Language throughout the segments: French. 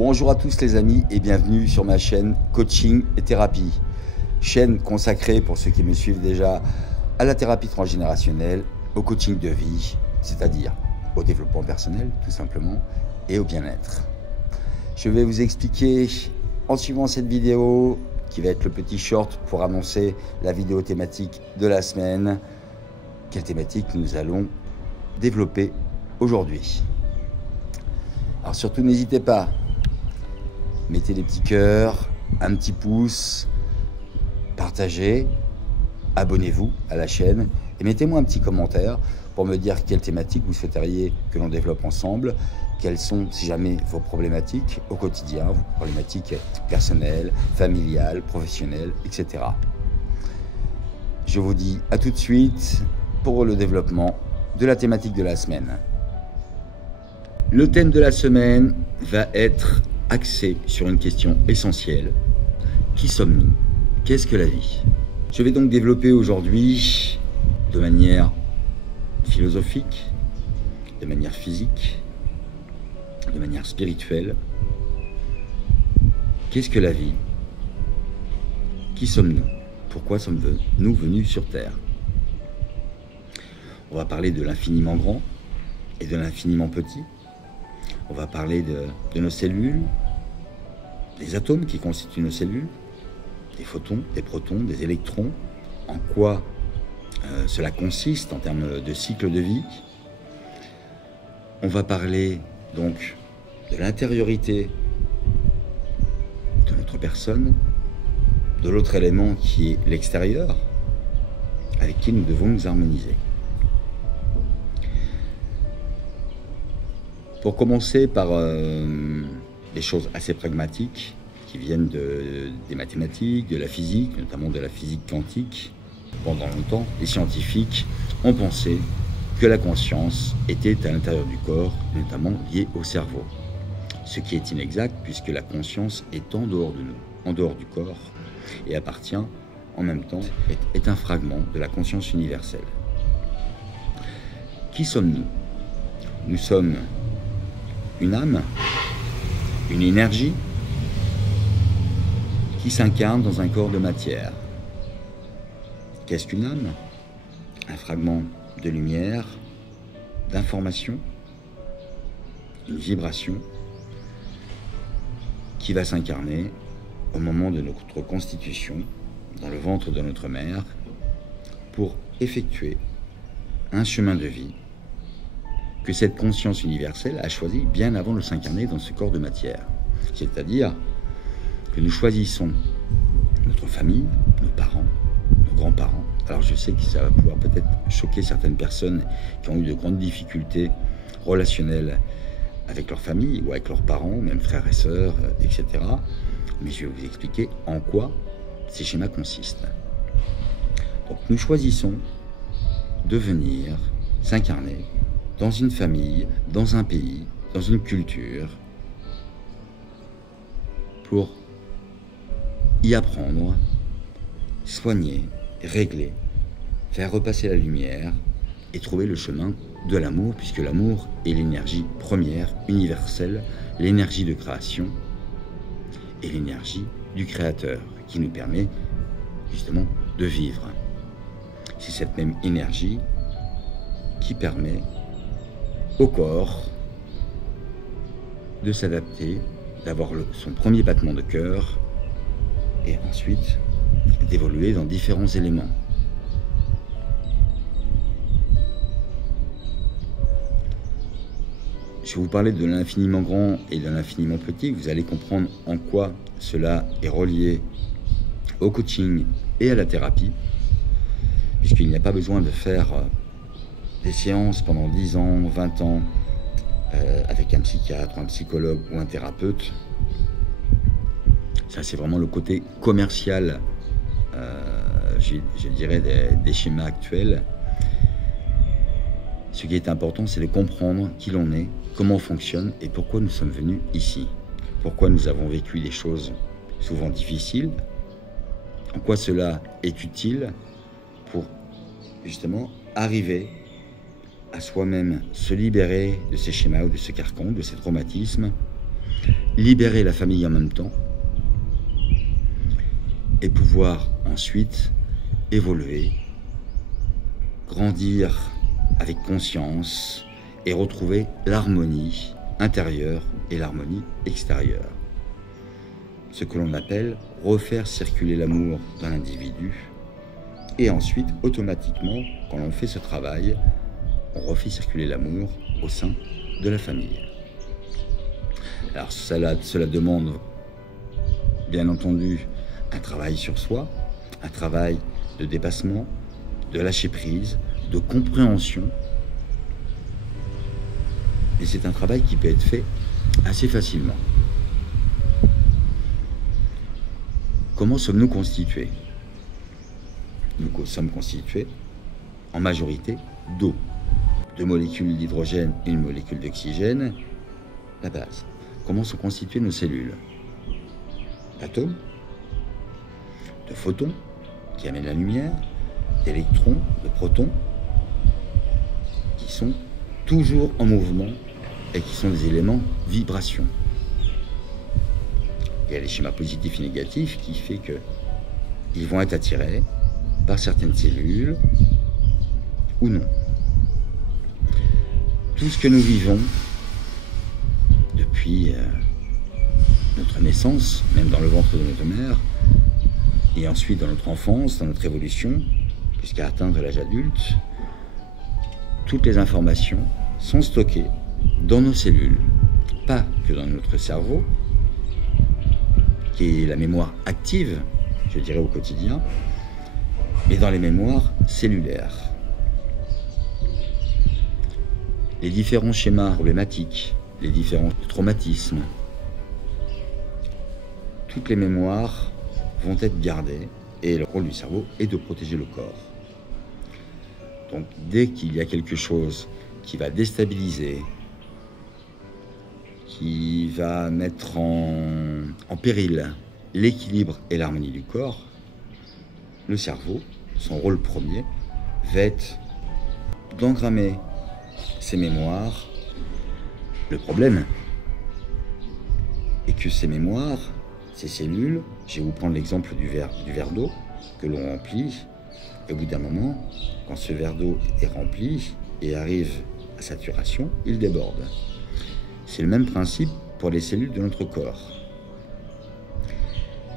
Bonjour à tous les amis et bienvenue sur ma chaîne Coaching et Thérapie. Chaîne consacrée, pour ceux qui me suivent déjà, à la thérapie transgénérationnelle, au coaching de vie, c'est-à-dire au développement personnel tout simplement, et au bien-être. Je vais vous expliquer en suivant cette vidéo, qui va être le petit short pour annoncer la vidéo thématique de la semaine, quelle thématique nous allons développer aujourd'hui. Alors surtout n'hésitez pas, mettez des petits cœurs, un petit pouce, partagez, abonnez-vous à la chaîne et mettez-moi un petit commentaire pour me dire quelle thématique vous souhaiteriez que l'on développe ensemble, quelles sont, si jamais, vos problématiques au quotidien, vos problématiques personnelles, familiales, professionnelles, etc. Je vous dis à tout de suite pour le développement de la thématique de la semaine. Le thème de la semaine va être axé sur une question essentielle. Qui sommes-nous? Qu'est-ce que la vie? Je vais donc développer aujourd'hui de manière philosophique, de manière physique, de manière spirituelle. Qu'est-ce que la vie? Qui sommes-nous? Pourquoi sommes-nous venus sur Terre? On va parler de l'infiniment grand et de l'infiniment petit. On va parler de nos cellules, des atomes qui constituent nos cellules, des photons, des protons, des électrons, en quoi cela consiste en termes de cycle de vie. On va parler donc de l'intériorité de notre personne, de l'autre élément qui est l'extérieur, avec qui nous devons nous harmoniser. Pour commencer par des choses assez pragmatiques qui viennent des mathématiques, de la physique, notamment de la physique quantique. Pendant longtemps, les scientifiques ont pensé que la conscience était à l'intérieur du corps, notamment liée au cerveau. Ce qui est inexact puisque la conscience est en dehors de nous, en dehors du corps, et appartient en même temps, est un fragment de la conscience universelle. Qui sommes-nous? Nous sommes une âme, une énergie qui s'incarne dans un corps de matière. Qu'est-ce qu'une âme? Un fragment de lumière, d'information, une vibration qui va s'incarner au moment de notre constitution dans le ventre de notre mère pour effectuer un chemin de vie que cette conscience universelle a choisi bien avant de s'incarner dans ce corps de matière. C'est-à-dire que nous choisissons notre famille, nos parents, nos grands-parents. Alors je sais que ça va pouvoir peut-être choquer certaines personnes qui ont eu de grandes difficultés relationnelles avec leur famille ou avec leurs parents, même frères et sœurs, etc. Mais je vais vous expliquer en quoi ces schémas consistent. Donc nous choisissons de venir s'incarner dans une famille, dans un pays, dans une culture, pour y apprendre, soigner, régler, faire repasser la lumière et trouver le chemin de l'amour, puisque l'amour est l'énergie première, universelle, l'énergie de création et l'énergie du Créateur, qui nous permet justement de vivre. C'est cette même énergie qui permet au corps de s'adapter, d'avoir son premier battement de cœur et ensuite d'évoluer dans différents éléments. Je vais vous parler de l'infiniment grand et de l'infiniment petit. Vous allez comprendre en quoi cela est relié au coaching et à la thérapie, puisqu'il n'y a pas besoin de faire des séances pendant 10 ans, 20 ans, avec un psychiatre, un psychologue ou un thérapeute. Ça, c'est vraiment le côté commercial, je dirais, des schémas actuels. Ce qui est important, c'est de comprendre qui l'on est, comment on fonctionne et pourquoi nous sommes venus ici. Pourquoi nous avons vécu des choses souvent difficiles, en quoi cela est utile pour justement arriver à soi-même se libérer de ces schémas ou de ce carcan, de ces traumatismes, libérer la famille en même temps et pouvoir ensuite évoluer, grandir avec conscience et retrouver l'harmonie intérieure et l'harmonie extérieure. Ce que l'on appelle refaire circuler l'amour dans l'individu. Et ensuite, automatiquement, quand l'on fait ce travail, on refait circuler l'amour au sein de la famille. Alors cela demande, bien entendu, un travail sur soi, un travail de dépassement, de lâcher prise, de compréhension. Et c'est un travail qui peut être fait assez facilement. Comment sommes-nous constitués? Nous sommes constitués en majorité d'eau, 2 molécules d'hydrogène et 1 molécule d'oxygène, la base. Comment sont constituées nos cellules? D'atomes, de photons qui amènent la lumière, d'électrons, de protons qui sont toujours en mouvement et qui sont des éléments vibration. Il y a les schémas positifs et négatifs qui fait que ils vont être attirés par certaines cellules ou non. Tout ce que nous vivons depuis notre naissance, même dans le ventre de notre mère, et ensuite dans notre enfance, dans notre évolution, jusqu'à atteindre l'âge adulte, toutes les informations sont stockées dans nos cellules, pas que dans notre cerveau, qui est la mémoire active, je dirais au quotidien, mais dans les mémoires cellulaires. Les différents schémas problématiques, les différents traumatismes, toutes les mémoires vont être gardées et le rôle du cerveau est de protéger le corps. Donc dès qu'il y a quelque chose qui va déstabiliser, qui va mettre en péril l'équilibre et l'harmonie du corps, le cerveau, son rôle premier, va être d'engrammer ces mémoires. Le problème est que ces mémoires, ces cellules, je vais vous prendre l'exemple du verre d'eau que l'on remplit, et au bout d'un moment, quand ce verre d'eau est rempli et arrive à saturation, il déborde. C'est le même principe pour les cellules de notre corps.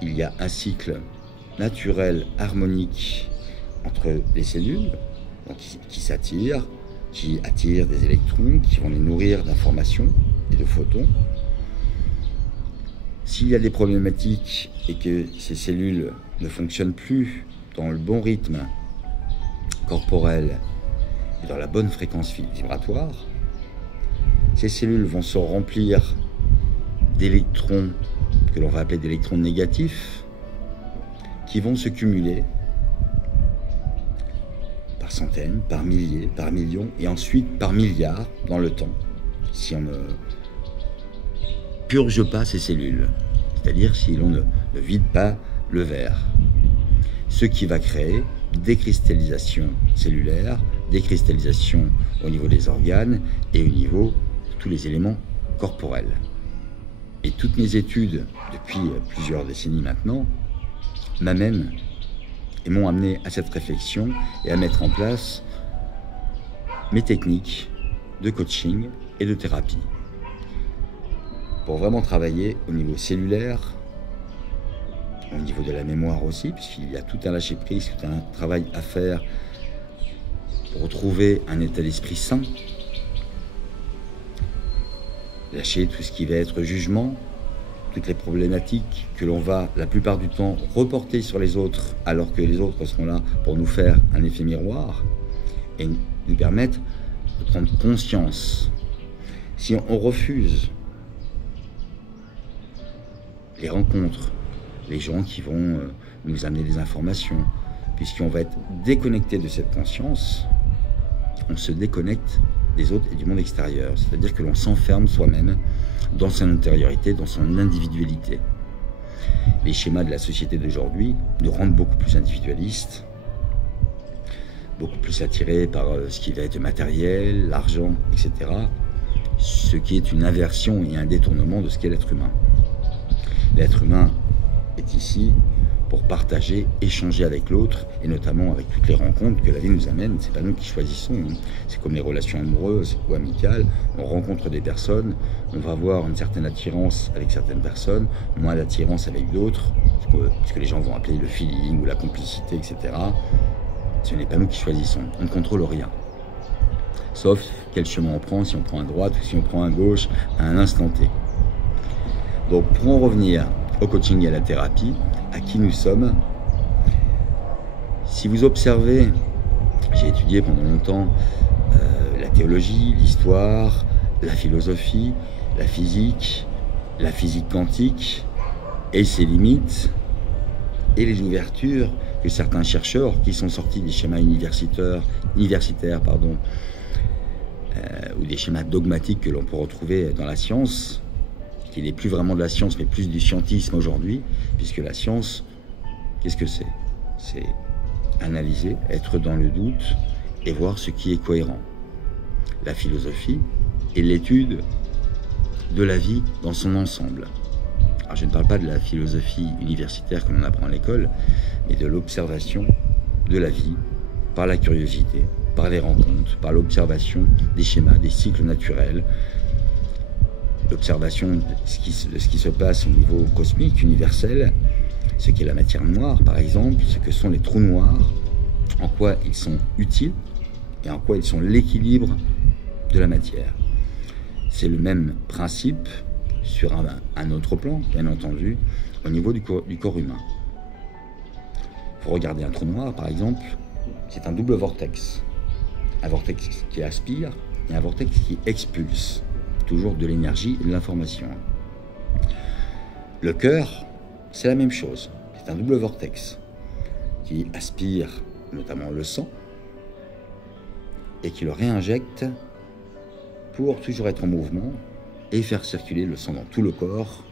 Il y a un cycle naturel, harmonique entre les cellules, donc qui s'attirent, qui attirent des électrons, qui vont les nourrir d'informations et de photons. S'il y a des problématiques et que ces cellules ne fonctionnent plus dans le bon rythme corporel et dans la bonne fréquence vibratoire, ces cellules vont se remplir d'électrons que l'on va appeler d'électrons négatifs qui vont se cumuler par centaines, par milliers, par millions et ensuite par milliards dans le temps si on ne purge pas ces cellules, c'est-à-dire si l'on ne vide pas le verre. Ce qui va créer des cristallisations cellulaires, des cristallisations au niveau des organes et au niveau de tous les éléments corporels. Et toutes mes études, depuis plusieurs décennies maintenant, m'amènent et m'ont amené à cette réflexion et à mettre en place mes techniques de coaching et de thérapie pour vraiment travailler au niveau cellulaire, au niveau de la mémoire aussi, puisqu'il y a tout un lâcher-prise, tout un travail à faire pour retrouver un état d'esprit sain, lâcher tout ce qui va être jugement, toutes les problématiques que l'on va la plupart du temps reporter sur les autres, alors que les autres seront là pour nous faire un effet miroir et nous permettre de prendre conscience. Si on refuse les rencontres, les gens qui vont nous amener des informations, puisqu'on va être déconnecté de cette conscience, on se déconnecte des autres et du monde extérieur. C'est-à-dire que l'on s'enferme soi-même dans son intériorité, dans son individualité. Les schémas de la société d'aujourd'hui nous rendent beaucoup plus individualistes, beaucoup plus attirés par ce qui va être matériel, l'argent, etc. ce qui est une inversion et un détournement de ce qu'est l'être humain. L'être humain est ici pour partager, échanger avec l'autre, et notamment avec toutes les rencontres que la vie nous amène. C'est pas nous qui choisissons, hein. C'est comme les relations amoureuses ou amicales. On rencontre des personnes, on va avoir une certaine attirance avec certaines personnes, moins d'attirance avec d'autres, ce que les gens vont appeler le feeling ou la complicité, etc. Ce n'est pas nous qui choisissons, on ne contrôle rien. Sauf quel chemin on prend, si on prend à droite ou si on prend à gauche, à un instant T. Donc pour en revenir au coaching et à la thérapie, à qui nous sommes, si vous observez, j'ai étudié pendant longtemps la théologie, l'histoire, la philosophie, la physique quantique et ses limites et les ouvertures que certains chercheurs qui sont sortis des schémas universitaires ou des schémas dogmatiques que l'on peut retrouver dans la science, qui n'est plus vraiment de la science, mais plus du scientisme aujourd'hui, puisque la science, qu'est-ce que c'est? C'est analyser, être dans le doute et voir ce qui est cohérent. La philosophie est l'étude de la vie dans son ensemble. Alors je ne parle pas de la philosophie universitaire que l'on apprend à l'école, mais de l'observation de la vie par la curiosité, par les rencontres, par l'observation des schémas, des cycles naturels, l'observation de ce qui se passe au niveau cosmique, universel, ce qu'est la matière noire par exemple, ce que sont les trous noirs, en quoi ils sont utiles et en quoi ils sont l'équilibre de la matière. C'est le même principe sur un autre plan, bien entendu, au niveau du corps humain. Vous regardez un trou noir par exemple, c'est un double vortex. Un vortex qui aspire et un vortex qui expulse. Toujours de l'énergie et de l'information. Le cœur, c'est la même chose. C'est un double vortex qui aspire notamment le sang et qui le réinjecte pour toujours être en mouvement et faire circuler le sang dans tout le corps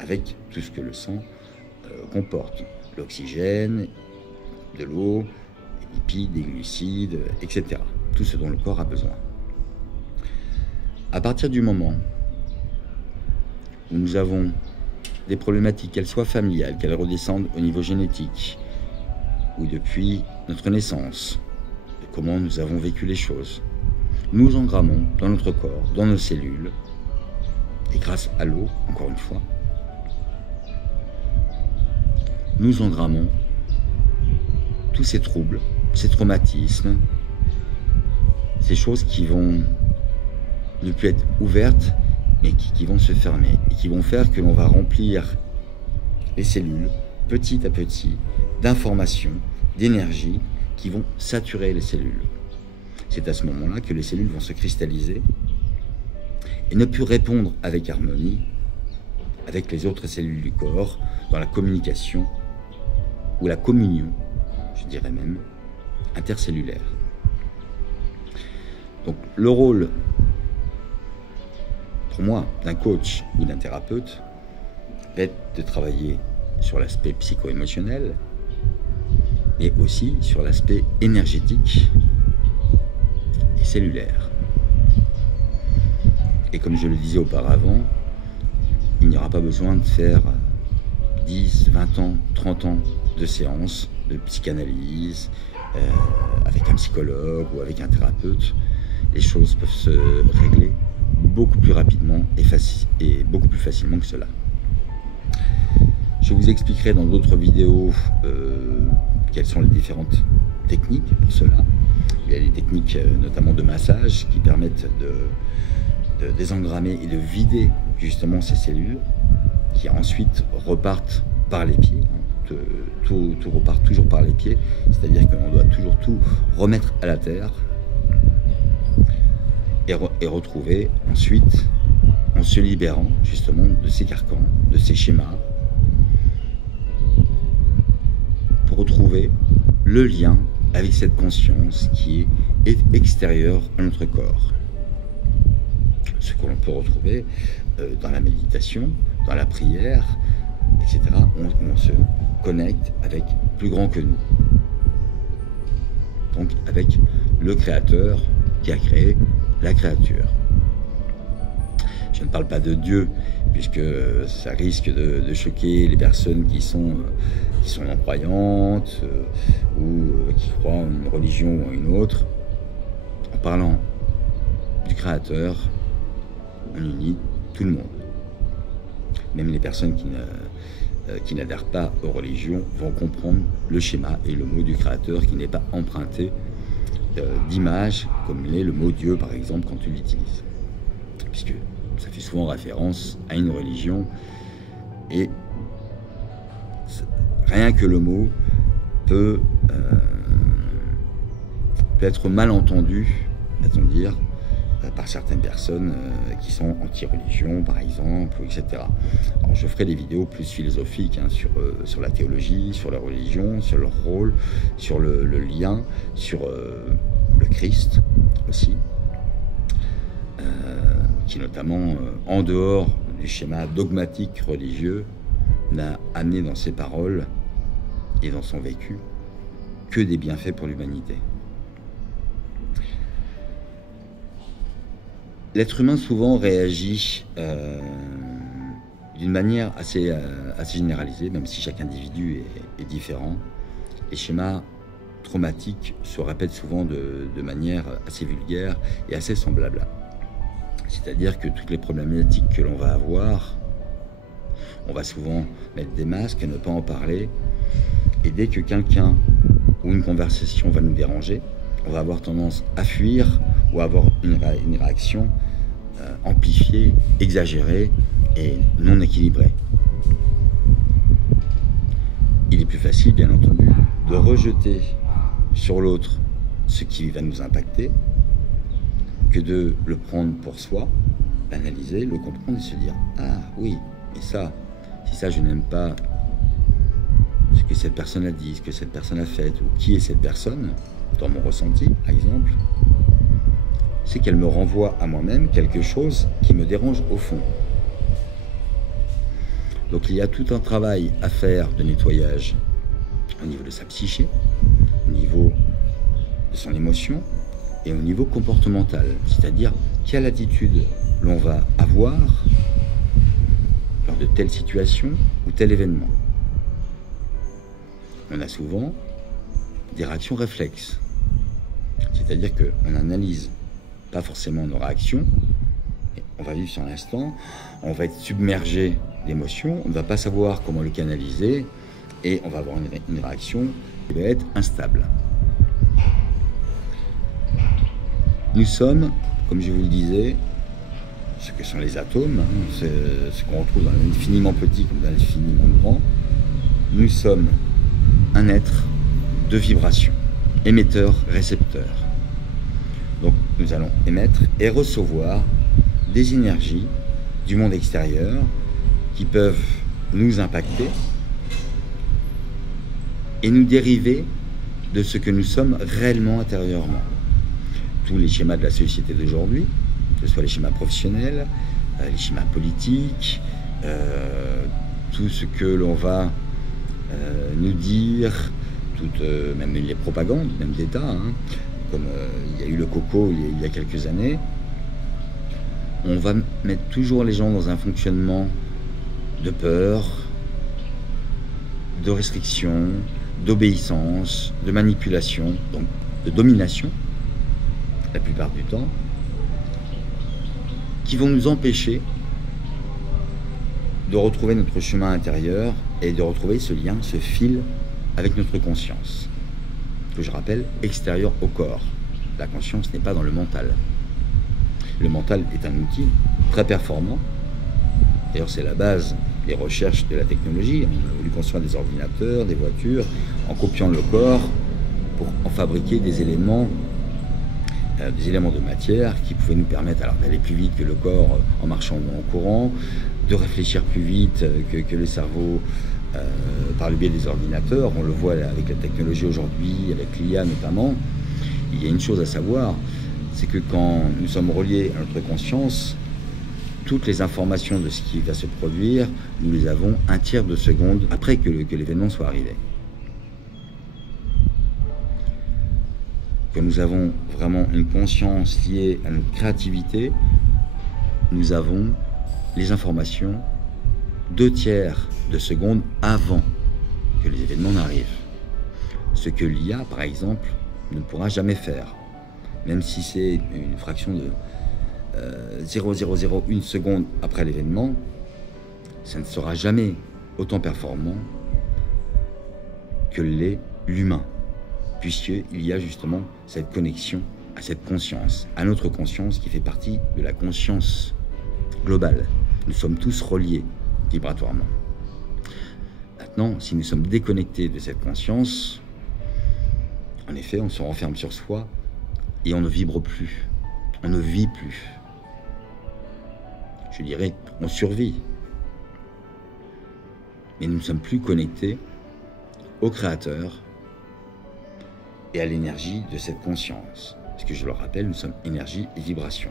avec tout ce que le sang comporte. L'oxygène, de l'eau, des lipides, des glucides, etc. Tout ce dont le corps a besoin. À partir du moment où nous avons des problématiques, qu'elles soient familiales, qu'elles redescendent au niveau génétique, ou depuis notre naissance, de comment nous avons vécu les choses, nous engrammons dans notre corps, dans nos cellules, et grâce à l'eau, encore une fois, nous engrammons tous ces troubles, ces traumatismes, ces choses qui vont ne plus être ouvertes, mais qui vont se fermer et qui vont faire que l'on va remplir les cellules petit à petit d'informations, d'énergie qui vont saturer les cellules. C'est à ce moment-là que les cellules vont se cristalliser et ne plus répondre avec harmonie avec les autres cellules du corps dans la communication ou la communion, je dirais même, intercellulaire. Donc le rôle pour moi, d'un coach ou d'un thérapeute, va être de travailler sur l'aspect psycho-émotionnel, mais aussi sur l'aspect énergétique et cellulaire. Et comme je le disais auparavant, il n'y aura pas besoin de faire 10, 20 ans, 30 ans de séances de psychanalyse avec un psychologue ou avec un thérapeute. Les choses peuvent se régler beaucoup plus rapidement et beaucoup plus facilement que cela. Je vous expliquerai dans d'autres vidéos quelles sont les différentes techniques pour cela. Il y a des techniques notamment de massage qui permettent de désengrammer et de vider justement ces cellules qui ensuite repartent par les pieds. Tout repart toujours par les pieds, c'est-à-dire qu'on doit toujours tout remettre à la terre et retrouver ensuite, en se libérant justement de ces carcans, de ces schémas, pour retrouver le lien avec cette conscience qui est extérieure à notre corps. Ce que l'on peut retrouver dans la méditation, dans la prière, etc. On se connecte avec plus grand que nous. Donc avec le Créateur qui a créé la créature. Je ne parle pas de Dieu, puisque ça risque de choquer les personnes qui sont non-croyantes ou qui croient en une religion ou en une autre. En parlant du Créateur, on unit tout le monde. Même les personnes qui n'adhèrent pas aux religions vont comprendre le schéma et le mot du Créateur qui n'est pas emprunté d'image comme l'est le mot Dieu, par exemple, quand tu l'utilises. Puisque ça fait souvent référence à une religion et rien que le mot peut être mal entendu, va-t-on dire, par certaines personnes qui sont anti-religion, par exemple, etc. Alors, je ferai des vidéos plus philosophiques sur la théologie, sur la religion, sur leur rôle, sur le lien, sur le Christ aussi, qui notamment, en dehors du schéma dogmatique religieux, n'a amené dans ses paroles et dans son vécu que des bienfaits pour l'humanité. L'être humain souvent réagit d'une manière assez généralisée, même si chaque individu est différent. Les schémas traumatiques se répètent souvent de manière assez vulgaire et assez semblable. C'est-à-dire que toutes les problématiques que l'on va avoir, on va souvent mettre des masques, ne pas en parler, et dès que quelqu'un ou une conversation va nous déranger, on va avoir tendance à fuir ou à avoir une réaction amplifiée, exagérée et non équilibrée. Il est plus facile, bien entendu, de rejeter sur l'autre ce qui va nous impacter que de le prendre pour soi, l'analyser, le comprendre et se dire « Ah oui, mais ça, si ça je n'aime pas ce que cette personne a dit, ce que cette personne a fait, ou qui est cette personne, dans mon ressenti, par exemple, c'est qu'elle me renvoie à moi-même quelque chose qui me dérange au fond. » Donc il y a tout un travail à faire de nettoyage au niveau de sa psyché, au niveau de son émotion et au niveau comportemental, c'est-à-dire quelle attitude l'on va avoir lors de telle situation ou tel événement. On a souvent des réactions réflexes, c'est-à-dire qu'on n'analyse pas forcément nos réactions, on va vivre sur l'instant, on va être submergé d'émotions, on ne va pas savoir comment le canaliser et on va avoir une réaction qui va être instable. Nous sommes, comme je vous le disais, ce que sont les atomes, ce qu'on retrouve dans l'infiniment petit comme dans l'infiniment grand. Nous sommes un être de vibration, émetteur-récepteur. Donc nous allons émettre et recevoir des énergies du monde extérieur qui peuvent nous impacter et nous dériver de ce que nous sommes réellement intérieurement. Tous les schémas de la société d'aujourd'hui, que ce soit les schémas professionnels, les schémas politiques, tout ce que l'on va nous dire, même les propagandes, même d'État, comme il y a eu le coco il y a quelques années, on va mettre toujours les gens dans un fonctionnement de peur, de restriction, d'obéissance, de manipulation, donc de domination, la plupart du temps, qui vont nous empêcher de retrouver notre chemin intérieur et de retrouver ce lien, ce fil avec notre conscience, que je rappelle, extérieur au corps. La conscience n'est pas dans le mental. Le mental est un outil très performant. D'ailleurs, c'est la base des recherches de la technologie. On a voulu construire des ordinateurs, des voitures, en copiant le corps pour en fabriquer des éléments de matière qui pouvaient nous permettre d'aller plus vite que le corps en marchant ou en courant, de réfléchir plus vite que le cerveau par le biais des ordinateurs. On le voit avec la technologie aujourd'hui, avec l'IA notamment. Il y a une chose à savoir, c'est que quand nous sommes reliés à notre conscience, toutes les informations de ce qui va se produire, nous les avons un tiers de seconde après que l'événement soit arrivé. Quand nous avons vraiment une conscience liée à notre créativité, nous avons les informations 2/3 de seconde avant que les événements n'arrivent. Ce que l'IA, par exemple, ne pourra jamais faire. Même si c'est une fraction de 0,001 seconde après l'événement, ça ne sera jamais autant performant que l'est l'humain, puisqu'il y a justement cette connexion à cette conscience, à notre conscience qui fait partie de la conscience globale. Nous sommes tous reliés vibratoirement. Maintenant, si nous sommes déconnectés de cette conscience, en effet, on se renferme sur soi et on ne vibre plus, on ne vit plus. Je dirais, on survit. Mais nous ne sommes plus connectés au Créateur et à l'énergie de cette conscience. Parce que je le rappelle, nous sommes énergie et vibration.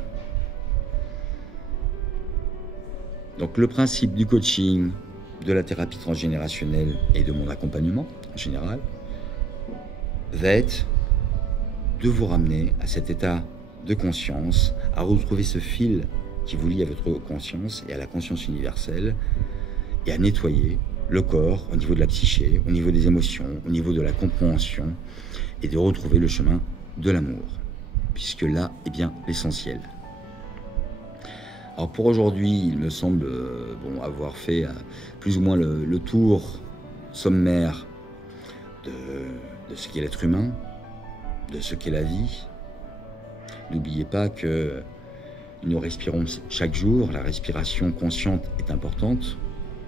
Donc le principe du coaching, de la thérapie transgénérationnelle et de mon accompagnement en général, va être de vous ramener à cet état de conscience, à retrouver ce fil qui vous lie à votre conscience et à la conscience universelle, et à nettoyer le corps au niveau de la psyché, au niveau des émotions, au niveau de la compréhension, et de retrouver le chemin de l'amour, puisque là est bien l'essentiel. Alors pour aujourd'hui, il me semble avoir fait plus ou moins le tour sommaire de ce qu'est l'être humain, de ce qu'est la vie. N'oubliez pas que nous respirons chaque jour, la respiration consciente est importante.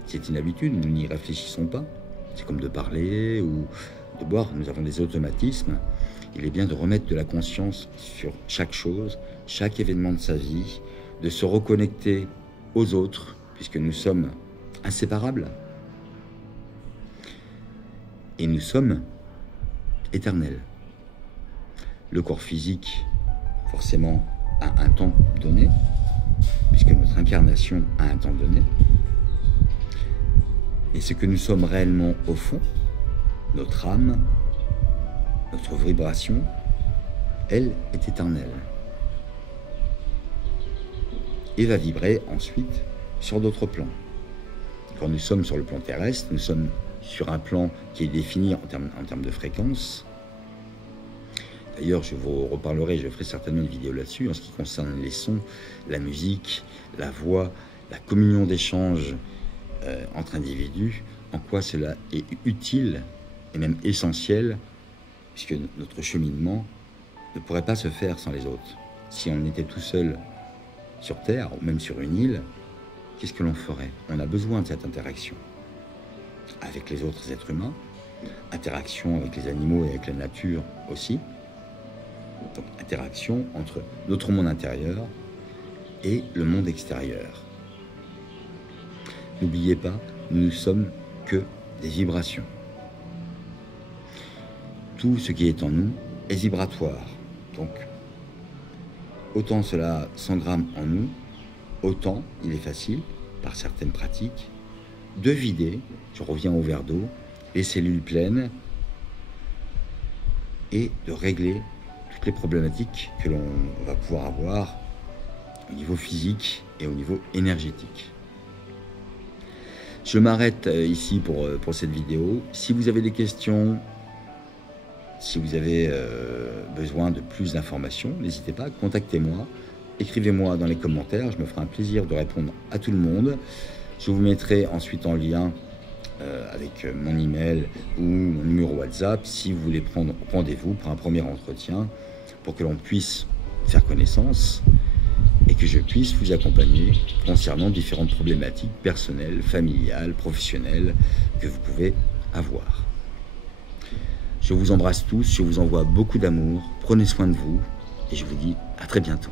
C'est une habitude, nous n'y réfléchissons pas. C'est comme de parler ou de boire, nous avons des automatismes. Il est bien de remettre de la conscience sur chaque chose, chaque événement de sa vie, de se reconnecter aux autres, puisque nous sommes inséparables. Et nous sommes éternels. Le corps physique, forcément, a un temps donné, puisque notre incarnation a un temps donné. Et ce que nous sommes réellement au fond, notre âme, notre vibration, elle est éternelle. Et va vibrer ensuite sur d'autres plans. Quand nous sommes sur le plan terrestre, nous sommes sur un plan qui est défini en termes de fréquence. D'ailleurs, je vous reparlerai, je ferai certainement une vidéo là-dessus, en ce qui concerne les sons, la musique, la voix, la communion d'échange entre individus, en quoi cela est utile et même essentiel, puisque notre cheminement ne pourrait pas se faire sans les autres. Si on était tout seul sur Terre, ou même sur une île, qu'est-ce que l'on ferait? On a besoin de cette interaction avec les autres êtres humains, interaction avec les animaux et avec la nature aussi. Donc interaction entre notre monde intérieur et le monde extérieur. N'oubliez pas, nous ne sommes que des vibrations. Tout ce qui est en nous est vibratoire. Donc, autant cela s'engramme en nous, autant il est facile, par certaines pratiques, de vider, je reviens au verre d'eau, les cellules pleines et de régler toutes les problématiques que l'on va pouvoir avoir au niveau physique et au niveau énergétique. Je m'arrête ici pour cette vidéo. Si vous avez des questions, si vous avez besoin de plus d'informations, n'hésitez pas, contactez-moi, écrivez-moi dans les commentaires, je me ferai un plaisir de répondre à tout le monde. Je vous mettrai ensuite en lien avec mon email ou mon numéro WhatsApp si vous voulez prendre rendez-vous pour un premier entretien pour que l'on puisse faire connaissance et que je puisse vous accompagner concernant différentes problématiques personnelles, familiales, professionnelles que vous pouvez avoir. Je vous embrasse tous, je vous envoie beaucoup d'amour, prenez soin de vous et je vous dis à très bientôt.